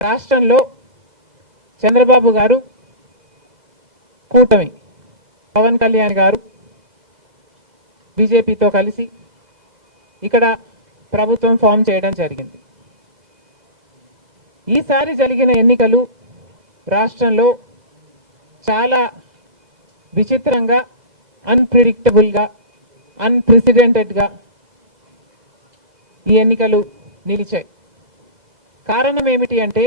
రాష్ట్రంలో చంద్రబాబు గారు కూటమి. పవన్ కళ్యాణ్ గారు బీజేపీతో కలిసి ఇక్కడ ప్రభుత్వం ఫామ్ చేయడం జరిగింది. ఈసారి జరిగిన ఎన్నికలు రాష్ట్రంలో చాలా విచిత్రంగా అన్ప్రిడిక్టబుల్గా అన్ప్రెసిడెంటెడ్గా ఈ ఎన్నికలు నిలిచాయి. కారణం ఏమిటి అంటే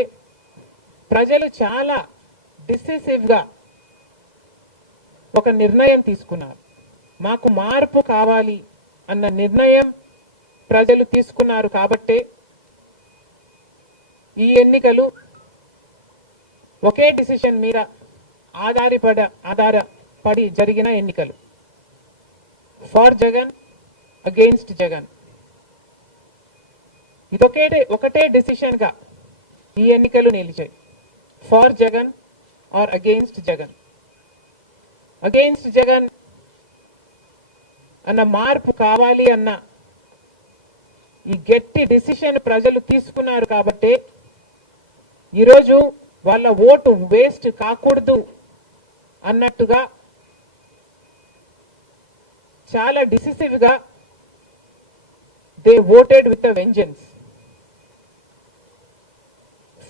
ప్రజలు చాలా డిసిసివ్గా ఒక నిర్ణయం తీసుకున్నారు. మాకు మార్పు కావాలి అన్న నిర్ణయం ప్రజలు తీసుకున్నారు కాబట్టే ఈ ఎన్నికలు ఒకే డిసిషన్ మీద ఆధారపడ ఆధారపడి జరిగిన ఎన్నికలు. For Jagan against Jagan. ఇదొకే ఒకటే డిసిషన్గా ఈ ఎన్నికలు నిలిచాయి. For Jagan or against Jagan? Against Jagan అన్న మార్పు కావాలి అన్న ఈ గట్టి డెసిషన్ ప్రజలు తీసుకున్నారు కాబట్టి ఈరోజు వాళ్ళ ఓటు వేస్ట్ కాకూడదు అన్నట్టుగా చాలా డిసిసివ్గా they voted with a vengeance.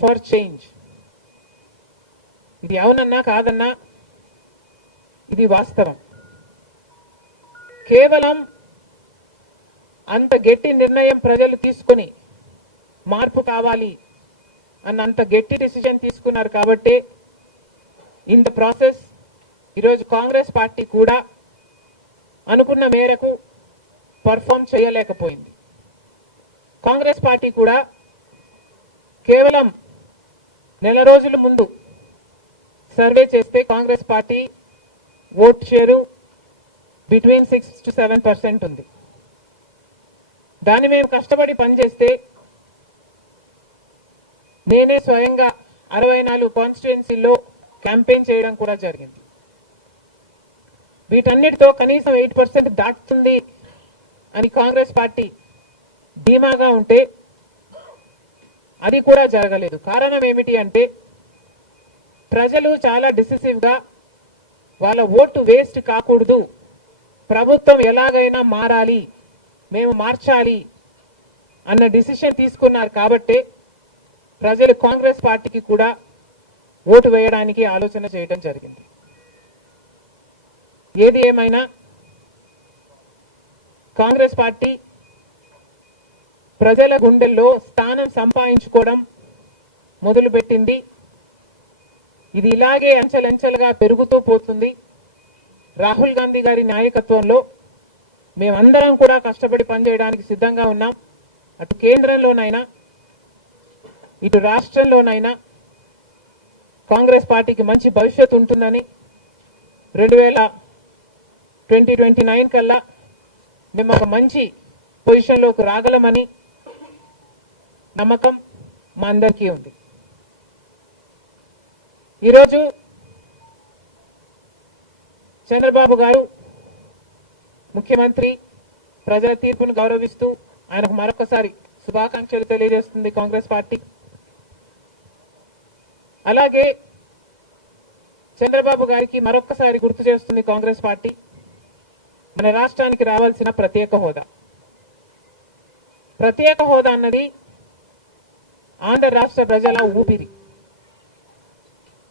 For change. ఇది అవునన్నా కాదన్నా ఇది వాస్తవం. కేవలం అంత గట్టి నిర్ణయం ప్రజలు తీసుకుని మార్పు కావాలి అన్న అంత గట్టి డిసిజన్ తీసుకున్నారు కాబట్టి ఇన్ ద ప్రాసెస్ ఈరోజు కాంగ్రెస్ పార్టీ కూడా అనుకున్న మేరకు పర్ఫామ్ చేయలేకపోయింది. కాంగ్రెస్ పార్టీ కూడా కేవలం నెల రోజుల ముందు సర్వే చేస్తే Congress party vote share between six to seven percent ఉంది. దాన్ని మేము కష్టపడి పనిచేస్తే నేనే స్వయంగా అరవై నాలుగు కాన్స్టిట్యుయెన్సీల్లో క్యాంపెయిన్ చేయడం కూడా జరిగింది. వీటన్నిటితో కనీసం ఎయిట్ పర్సెంట్ దాటుతుంది అని కాంగ్రెస్ పార్టీ ధీమాగా ఉంటే అది కూడా జరగలేదు. కారణం ఏమిటి అంటే ప్రజలు చాలా డిసిసివ్గా వాళ్ళ ఓటు వేస్ట్ కాకూడదు. ప్రభుత్వం ఎలాగైనా మారాలి మేము మార్చాలి అన్న డిసిషన్ తీసుకున్నారు కాబట్టే ప్రజలు కాంగ్రెస్ పార్టీకి కూడా ఓటు వేయడానికి ఆలోచన చేయడం జరిగింది. ఏది ఏమైనా కాంగ్రెస్ పార్టీ ప్రజల గుండెల్లో స్థానం సంపాదించుకోవడం మొదలుపెట్టింది. ఇది ఇలాగే అంచెలంచెలుగా పెరుగుతూ పోతుంది. రాహుల్ గాంధీ గారి నాయకత్వంలో మేమందరం కూడా కష్టపడి పనిచేయడానికి సిద్ధంగా ఉన్నాం. అటు కేంద్రంలోనైనా ఇటు రాష్ట్రంలోనైనా కాంగ్రెస్ పార్టీకి మంచి భవిష్యత్తు ఉంటుందని రెండు వేల ట్వంటీ ట్వంటీ నైన్ కల్లా మేము ఒక మంచి పొజిషన్లోకి రాగలమని నమ్మకం మా అందరికీ ఉంది. ఈరోజు చంద్రబాబు గారు ముఖ్యమంత్రి ప్రజల తీర్పును గౌరవిస్తూ ఆయనకు మరొకసారి శుభాకాంక్షలు తెలియజేస్తుంది కాంగ్రెస్ పార్టీ. అలాగే చంద్రబాబు గారికి మరొకసారి గుర్తు చేస్తుంది కాంగ్రెస్ పార్టీ. మన రాష్ట్రానికి రావాల్సిన ప్రత్యేక హోదా. ప్రత్యేక హోదా అన్నది ఆంధ్ర రాష్ట్ర ప్రజల ఊపిరి.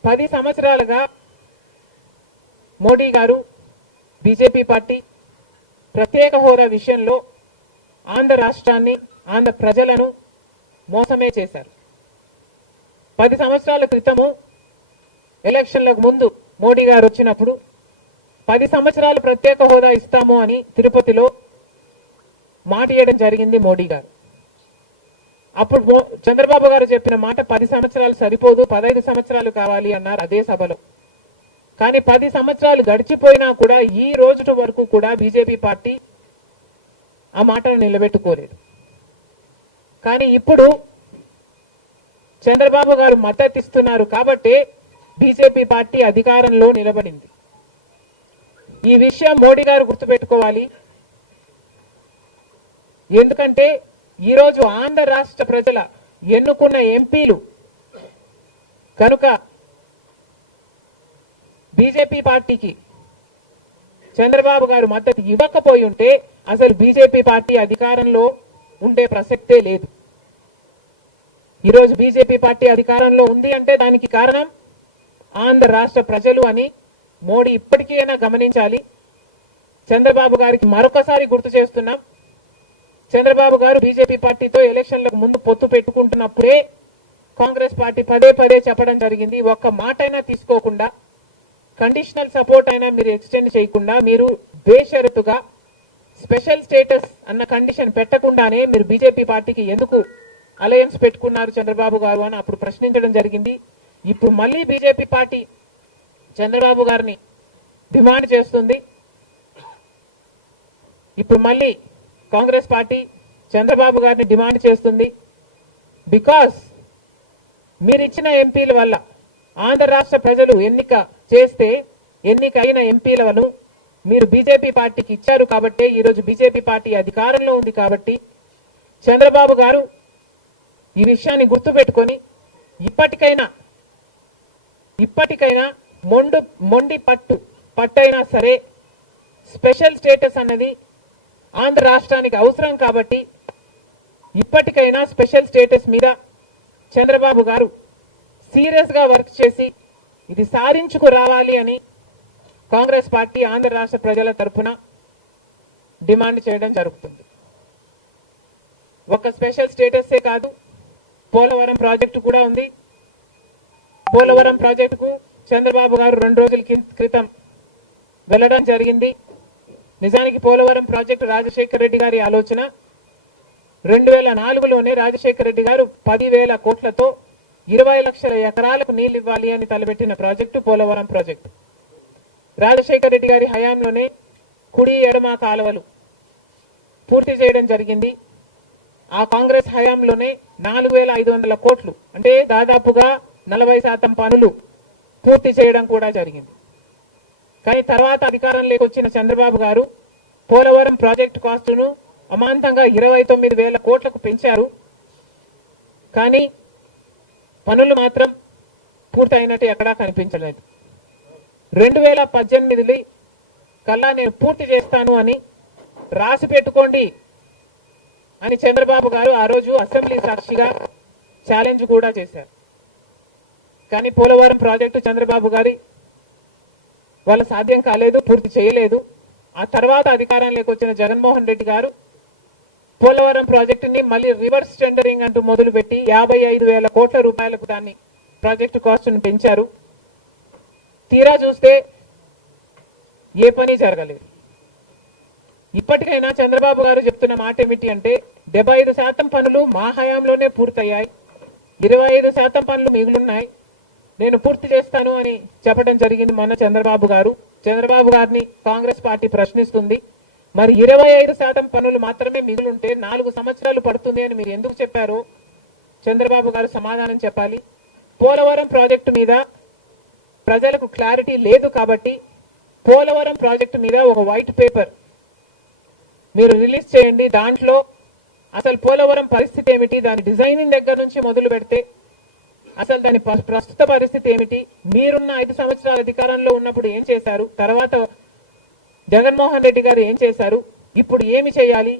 పది సంవత్సరాలుగా మోడీ గారు బీజేపీ పార్టీ ప్రత్యేక హోదా విషయంలో ఆంధ్ర రాష్ట్రాన్ని ఆంధ్ర ప్రజలను మోసమే చేశారు. పది సంవత్సరాల క్రితము ఎలక్షన్లకు ముందు మోడీ గారు వచ్చినప్పుడు పది సంవత్సరాలు ప్రత్యేక హోదా ఇస్తాము అని తిరుపతిలో మాట ఇవ్వడం జరిగింది మోడీ గారు. అప్పుడు చంద్రబాబు గారు చెప్పిన మాట పది సంవత్సరాలు సరిపోదు పదహైదు సంవత్సరాలు కావాలి అన్నారు అదే సభలో. కానీ పది సంవత్సరాలు గడిచిపోయినా కూడా ఈ రోజు వరకు కూడా బీజేపీ పార్టీ ఆ మాటను నిలబెట్టుకోలేదు. కానీ ఇప్పుడు చంద్రబాబు గారు మద్దతు ఇస్తున్నారు కాబట్టే బీజేపీ పార్టీ అధికారంలో నిలబడింది. ఈ విషయం మోడీ గారు గుర్తుపెట్టుకోవాలి. ఎందుకంటే ఈరోజు ఆంధ్ర రాష్ట్ర ప్రజల ఎన్నుకున్న ఎంపీలు కనుక బీజేపీ పార్టీకి చంద్రబాబు గారు మద్దతు ఇవ్వకపోయి ఉంటే అసలు బీజేపీ పార్టీ అధికారంలో ఉండే ప్రసక్తే లేదు. ఈరోజు బీజేపీ పార్టీ అధికారంలో ఉంది అంటే దానికి కారణం ఆంధ్ర రాష్ట్ర ప్రజలు అని మోడీ ఇప్పటికీ అయినా గమనించాలి. చంద్రబాబు గారికి మరొకసారి గుర్తు చేస్తున్నాం. చంద్రబాబు గారు బీజేపీ పార్టీతో ఎలక్షన్లకు ముందు పొత్తు పెట్టుకుంటున్నప్పుడే కాంగ్రెస్ పార్టీ పదే పదే చెప్పడం జరిగింది. ఒక్క మాట అయినా తీసుకోకుండా కండిషనల్ సపోర్ట్ అయినా మీరు ఎక్స్టెండ్ చేయకుండా మీరు బేషరతుగా స్పెషల్ స్టేటస్ అన్న కండిషన్ పెట్టకుండానే మీరు బీజేపీ పార్టీకి ఎందుకు అలయన్స్ పెట్టుకున్నారు చంద్రబాబు గారు అని అప్పుడు ప్రశ్నించడం జరిగింది. ఇప్పుడు మళ్ళీ బీజేపీ పార్టీ చంద్రబాబు గారిని డిమాండ్ చేస్తుంది. ఇప్పుడు మళ్ళీ కాంగ్రెస్ పార్టీ చంద్రబాబు గారిని డిమాండ్ చేస్తుంది. బికాస్ మీరు ఇచ్చిన ఎంపీల వల్ల ఆంధ్ర రాష్ట్ర ప్రజలు ఎన్నిక చేస్తే ఎన్నికైన ఎంపీలను మీరు బీజేపీ పార్టీకి ఇచ్చారు కాబట్టే ఈరోజు బీజేపీ పార్టీ అధికారంలో ఉంది కాబట్టి చంద్రబాబు గారు ఈ విషయాన్ని గుర్తుపెట్టుకొని ఇప్పటికైనా ఇప్పటికైనా మొండు మొండి పట్టు పట్టైనా సరే స్పెషల్ స్టేటస్ అన్నది ఆంధ్ర రాష్ట్రానికి అవసరం కాబట్టి ఇప్పటికైనా స్పెషల్ స్టేటస్ మీద చంద్రబాబు గారు సీరియస్గా వర్క్ చేసి ఇది సాధించుకు రావాలి అని కాంగ్రెస్ పార్టీ ఆంధ్ర రాష్ట్ర ప్రజల తరఫున డిమాండ్ చేయడం జరుగుతుంది. ఒక స్పెషల్ స్టేటసే కాదు పోలవరం ప్రాజెక్టు కూడా ఉంది. పోలవరం ప్రాజెక్టుకు చంద్రబాబు గారు రెండు రోజుల క్రితం వెళ్ళడం జరిగింది. నిజానికి పోలవరం ప్రాజెక్టు రాజశేఖర రెడ్డి గారి ఆలోచన. రెండు వేల నాలుగులోనే రాజశేఖర రెడ్డి గారు పదివేల కోట్లతో ఇరవై లక్షల ఎకరాలకు నీళ్ళు ఇవ్వాలి అని తలపెట్టిన ప్రాజెక్టు పోలవరం ప్రాజెక్టు. రాజశేఖర రెడ్డి గారి హయాంలోనే కుడి ఎడమ కాలువలు పూర్తి చేయడం జరిగింది. ఆ కాంగ్రెస్ హయాంలోనే నాలుగు వేల ఐదు వందల కోట్లు అంటే దాదాపుగా నలభై శాతం పనులు పూర్తి చేయడం కూడా జరిగింది. కానీ తర్వాత అధికారంలోకి వచ్చిన చంద్రబాబు గారు పోలవరం ప్రాజెక్టు కాస్టును అమాంతంగా ఇరవై తొమ్మిది వేల కోట్లకు పెంచారు. కానీ పనులు మాత్రం పూర్తయినట్టు ఎక్కడా కనిపించలేదు. రెండు వేల పద్దెనిమిది కల్లా నేను పూర్తి చేస్తాను అని రాసి పెట్టుకోండి అని చంద్రబాబు గారు ఆ రోజు అసెంబ్లీ సాక్షిగా ఛాలెంజ్ కూడా చేశారు. కానీ పోలవరం ప్రాజెక్టు చంద్రబాబు గారి వాళ్ళ సాధ్యం కాలేదు పూర్తి చేయలేదు. ఆ తర్వాత అధికారంలోకి వచ్చిన జగన్మోహన్ రెడ్డి గారు పోలవరం ప్రాజెక్టుని మళ్ళీ రివర్స్ టెండరింగ్ అంటూ మొదలుపెట్టి యాభై ఐదు వేల కోట్ల రూపాయలకు దాన్ని ప్రాజెక్టు కాస్ట్ను పెంచారు. తీరా చూస్తే ఏ పని జరగలేదు. ఇప్పటికైనా చంద్రబాబు గారు చెప్తున్న మాట ఏమిటి అంటే డెబ్బై ఐదు శాతం పనులు మా హయాంలోనే పూర్తయ్యాయి. ఇరవై ఐదు శాతం పనులు మిగులున్నాయి. నేను పూర్తి చేస్తాను అని చెప్పడం జరిగింది మొన్న చంద్రబాబు గారు. చంద్రబాబు గారిని కాంగ్రెస్ పార్టీ ప్రశ్నిస్తుంది. మరి ఇరవై ఐదు శాతం పనులు మాత్రమే మిగులుంటే నాలుగు సంవత్సరాలు పడుతుంది అని మీరు ఎందుకు చెప్పారు? చంద్రబాబు గారు సమాధానం చెప్పాలి. పోలవరం ప్రాజెక్టు మీద ప్రజలకు క్లారిటీ లేదు కాబట్టి పోలవరం ప్రాజెక్టు మీద ఒక వైట్ పేపర్ మీరు రిలీజ్ చేయండి. దాంట్లో అసలు పోలవరం పరిస్థితి ఏమిటి? దాని డిజైనింగ్ దగ్గర నుంచి మొదలు పెడితే అసలు దాని ప్రస్తుత పరిస్థితి ఏమిటి? మీరున్న ఐదు సంవత్సరాల అధికారంలో ఉన్నప్పుడు ఏం చేశారు? తర్వాత జగన్మోహన్ రెడ్డి గారు ఏం చేశారు? ఇప్పుడు ఏమి చేయాలి?